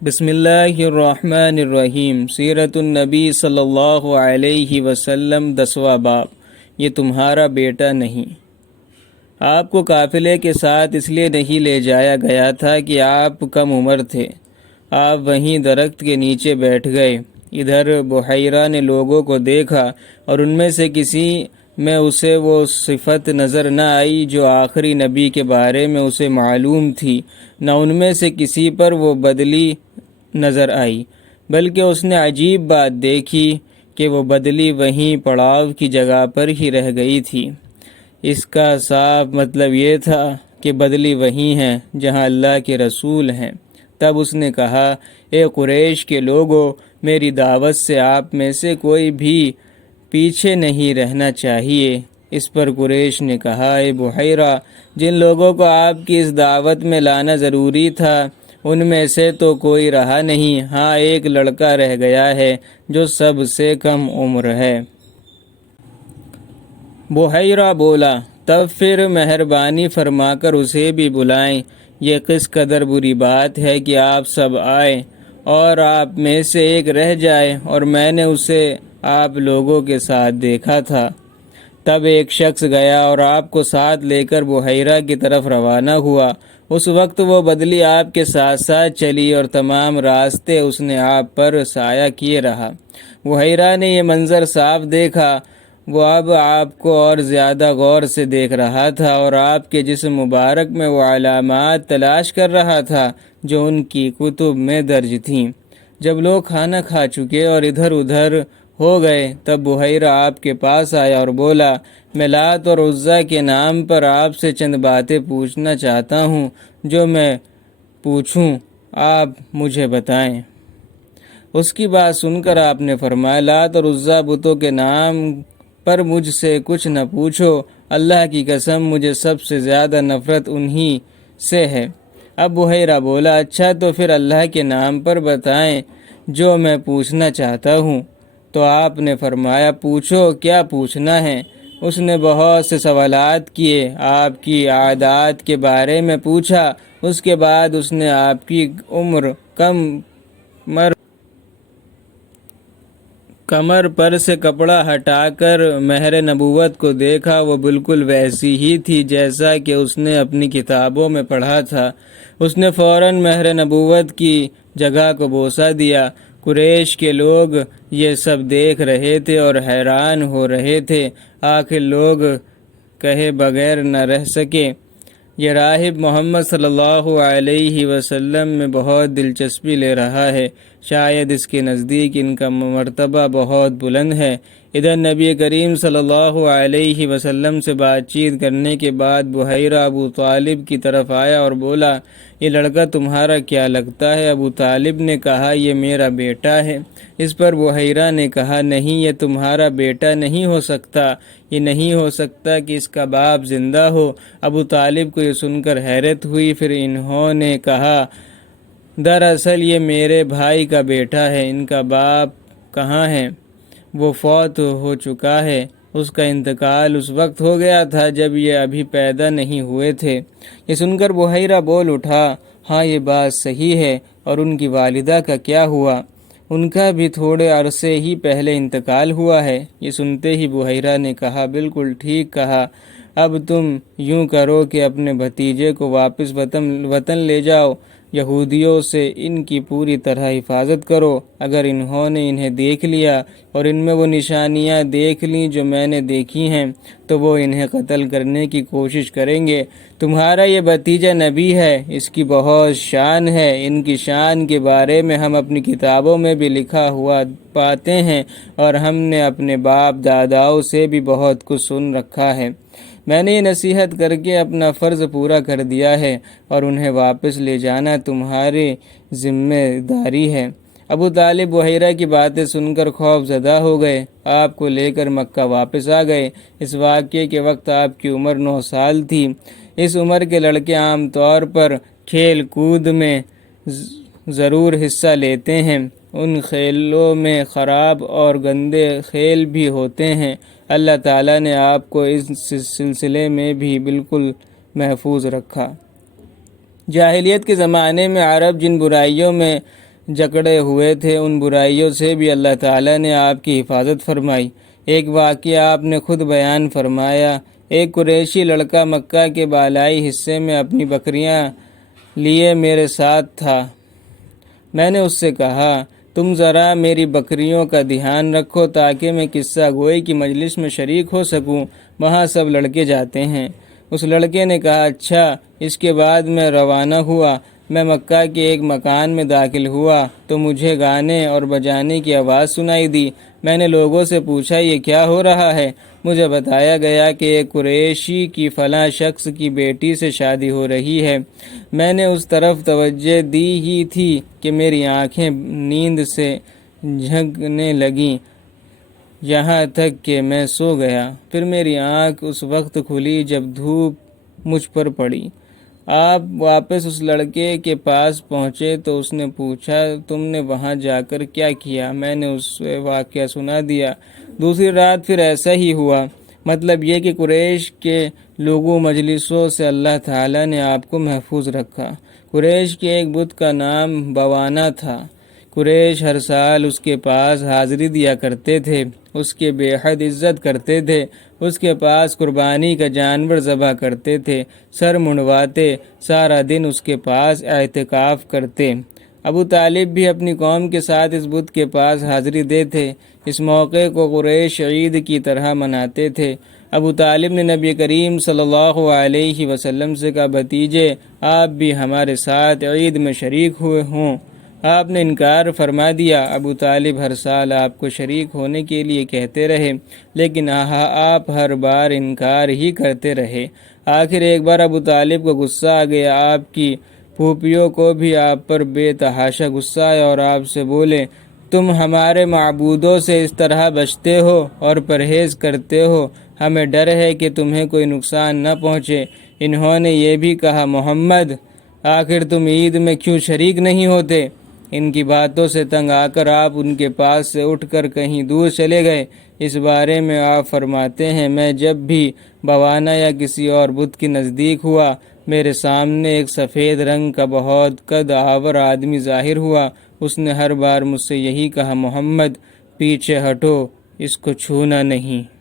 بسم اللہ الرحمن الرحیم۔ سیرت النبی صلی اللہ علیہ وسلم 10واں باب۔ یہ تمہارا بیٹا نہیں۔ آپ کو قافلے کے ساتھ اس لیے نہیں لے جایا گیا تھا کہ آپ کم عمر تھے۔ آپ وہیں درخت کے نیچے بیٹھ گئے۔ ادھر بحیرہ نے لوگوں کو دیکھا اور ان میں سے کسی میں اسے وہ صفت نظر نہ آئی جو آخری نبی کے بارے میں اسے معلوم تھی، نہ ان میں سے کسی پر وہ بدلی نظر آئی، بلکہ اس نے عجیب بات دیکھی کہ وہ بدلی وہیں پڑاؤ کی جگہ پر ہی رہ گئی تھی۔ اس کا صاف مطلب یہ تھا کہ بدلی وہیں ہے جہاں اللہ کے رسول ہیں۔ تب اس نے کہا، اے قریش کے لوگو، میری دعوت سے آپ میں سے کوئی بھی پیچھے نہیں رہنا چاہیے۔ اس پر قریش نے کہا، اے بحیرہ، جن لوگوں کو آپ کی اس دعوت میں لانا ضروری تھا ان میں سے تو کوئی رہا نہیں، ہاں ایک لڑکا رہ گیا ہے جو سب سے کم عمر ہے۔ بحیرہ بولا، تب پھر مہربانی فرما کر اسے بھی بلائیں۔ یہ کس قدر بری بات ہے کہ آپ سب آئے اور آپ میں سے ایک رہ جائے، اور میں نے اسے آپ لوگوں کے ساتھ دیکھا تھا۔ تب ایک شخص گیا اور آپ کو ساتھ لے کر بحیرہ کی طرف روانہ ہوا۔ اس وقت وہ بدلی آپ کے ساتھ ساتھ چلی اور تمام راستے اس نے آپ پر سایہ کیے رہا۔ بحیرہ نے یہ منظر صاف دیکھا۔ وہ اب آپ کو اور زیادہ غور سے دیکھ رہا تھا اور آپ کے جسم مبارک میں وہ علامات تلاش کر رہا تھا جو ان کی کتب میں درج تھیں۔ جب لوگ کھانا کھا چکے اور ادھر ادھر ہو گئے، تب بحیرہ آپ کے پاس آیا اور بولا، میں لات اور عزیٰ کے نام پر آپ سے چند باتیں پوچھنا چاہتا ہوں، جو میں پوچھوں آپ مجھے بتائیں۔ اس کی بات سن کر آپ نے فرمایا، لات اور عزیٰ بتوں کے نام پر مجھ سے کچھ نہ پوچھو، اللہ کی قسم مجھے سب سے زیادہ نفرت انہی سے ہے۔ اب بحیرہ بولا، اچھا تو پھر اللہ کے نام پر بتائیں جو میں پوچھنا چاہتا ہوں۔ تو آپ نے فرمایا، پوچھو، کیا پوچھنا ہے؟ اس نے بہت سے سوالات کیے، آپ کی عادات کے بارے میں پوچھا۔ اس کے بعد اس نے آپ کی عمر کمر پر سے کپڑا ہٹا کر مہر نبوت کو دیکھا۔ وہ بالکل ویسی ہی تھی جیسا کہ اس نے اپنی کتابوں میں پڑھا تھا۔ اس نے فوراً مہر نبوت کی جگہ کو بوسہ دیا۔ قریش کے لوگ یہ سب دیکھ رہے تھے اور حیران ہو رہے تھے۔ آخر لوگ کہے بغیر نہ رہ سکے، یہ راہب محمد صلی اللہ علیہ وسلم میں بہت دلچسپی لے رہا ہے، شاید اس کے نزدیک ان کا مرتبہ بہت بلند ہے۔ ادھر نبی کریم صلی اللہ علیہ وسلم سے بات چیت کرنے کے بعد بحیرہ ابو طالب کی طرف آیا اور بولا، یہ لڑکا تمہارا کیا لگتا ہے؟ ابو طالب نے کہا، یہ میرا بیٹا ہے۔ اس پر بحیرہ نے کہا، نہیں، یہ تمہارا بیٹا نہیں ہو سکتا، یہ نہیں ہو سکتا کہ اس کا باپ زندہ ہو۔ ابو طالب کو یہ سن کر حیرت ہوئی، پھر انہوں نے کہا، دراصل یہ میرے بھائی کا بیٹا ہے، ان کا باپ کہاں ہے؟ وہ فوت ہو چکا ہے، اس کا انتقال اس وقت ہو گیا تھا جب یہ ابھی پیدا نہیں ہوئے تھے۔ یہ سن کر بحیرہ بول اٹھا، ہاں یہ بات صحیح ہے، اور ان کی والدہ کا کیا ہوا؟ ان کا بھی تھوڑے عرصے ہی پہلے انتقال ہوا ہے۔ یہ سنتے ہی بحیرہ نے کہا، بالکل ٹھیک کہا، اب تم یوں کرو کہ اپنے بھتیجے کو واپس وطن لے جاؤ، یہودیوں سے ان کی پوری طرح حفاظت کرو۔ اگر انہوں نے انہیں دیکھ لیا اور ان میں وہ نشانیاں دیکھ لیں جو میں نے دیکھی ہیں تو وہ انہیں قتل کرنے کی کوشش کریں گے۔ تمہارا یہ بھتیجا نبی ہے، اس کی بہت شان ہے، ان کی شان کے بارے میں ہم اپنی کتابوں میں بھی لکھا ہوا پاتے ہیں، اور ہم نے اپنے باپ داداؤں سے بھی بہت کچھ سن رکھا ہے۔ میں نے یہ نصیحت کر کے اپنا فرض پورا کر دیا ہے، اور انہیں واپس لے جانا تمہاری ذمہ داری ہے۔ ابو طالب بحیرہ کی باتیں سن کر خوف زدہ ہو گئے، آپ کو لے کر مکہ واپس آ گئے۔ اس واقعے کے وقت آپ کی عمر 9 سال تھی۔ اس عمر کے لڑکے عام طور پر کھیل کود میں ضرور حصہ لیتے ہیں۔ ان کھیلوں میں خراب اور گندے کھیل بھی ہوتے ہیں۔ اللہ تعالیٰ نے آپ کو اس سلسلے میں بھی بالکل محفوظ رکھا۔ جاہلیت کے زمانے میں عرب جن برائیوں میں جکڑے ہوئے تھے، ان برائیوں سے بھی اللہ تعالیٰ نے آپ کی حفاظت فرمائی۔ ایک واقعہ آپ نے خود بیان فرمایا۔ ایک قریشی لڑکا مکہ کے بالائی حصے میں اپنی بکریاں لیے میرے ساتھ تھا۔ میں نے اس سے کہا، تم ذرا میری بکریوں کا دھیان رکھو تاکہ میں قصہ گوئی کی مجلس میں شریک ہو سکوں، وہاں سب لڑکے جاتے ہیں۔ اس لڑکے نے کہا، اچھا۔ اس کے بعد میں روانہ ہوا۔ میں مکہ کے ایک مکان میں داخل ہوا تو مجھے گانے اور بجانے کی آواز سنائی دی۔ میں نے لوگوں سے پوچھا، یہ کیا ہو رہا ہے؟ مجھے بتایا گیا کہ ایک قریشی کی فلاں شخص کی بیٹی سے شادی ہو رہی ہے۔ میں نے اس طرف توجہ دی ہی تھی کہ میری آنکھیں نیند سے جھنکنے لگیں، یہاں تک کہ میں سو گیا۔ پھر میری آنکھ اس وقت کھلی جب دھوپ مجھ پر پڑی۔ آپ واپس اس لڑکے کے پاس پہنچے تو اس نے پوچھا، تم نے وہاں جا کر کیا کیا؟ میں نے اسے واقعہ سنا دیا۔ دوسری رات پھر ایسا ہی ہوا۔ مطلب یہ کہ قریش کے لوگوں مجلسوں سے اللہ تعالیٰ نے آپ کو محفوظ رکھا۔ قریش کے ایک بت کا نام بوانا تھا۔ قریش ہر سال اس کے پاس حاضری دیا کرتے تھے، اس کے بے حد عزت کرتے تھے، اس کے پاس قربانی کا جانور ذبح کرتے تھے، سر منڈواتے، سارا دن اس کے پاس اعتکاف کرتے۔ ابو طالب بھی اپنی قوم کے ساتھ اس بت کے پاس حاضری دیتے۔ اس موقع کو قریش عید کی طرح مناتے تھے۔ ابو طالب نے نبی کریم صلی اللہ علیہ وسلم سے کہا، بھتیجے آپ بھی ہمارے ساتھ عید میں شریک ہوئے ہوں۔ آپ نے انکار فرما دیا۔ ابو طالب ہر سال آپ کو شریک ہونے کے لیے کہتے رہے، لیکن آپ ہر بار انکار ہی کرتے رہے۔ آخر ایک بار ابو طالب کو غصہ آ گیا۔ آپ کی پھوپھیوں کو بھی آپ پر بے تحاشا غصہ آیا اور آپ سے بولے، تم ہمارے معبودوں سے اس طرح بچتے ہو اور پرہیز کرتے ہو، ہمیں ڈر ہے کہ تمہیں کوئی نقصان نہ پہنچے۔ انہوں نے یہ بھی کہا، محمد آخر تم عید میں کیوں شریک نہیں ہوتے؟ ان کی باتوں سے تنگ آ کر آپ ان کے پاس سے اٹھ کر کہیں دور چلے گئے۔ اس بارے میں آپ فرماتے ہیں، میں جب بھی بوانا یا کسی اور بت کے نزدیک ہوا، میرے سامنے ایک سفید رنگ کا بہت قد آور آدمی ظاہر ہوا۔ اس نے ہر بار مجھ سے یہی کہا، محمد پیچھے ہٹو، اس کو چھونا نہیں۔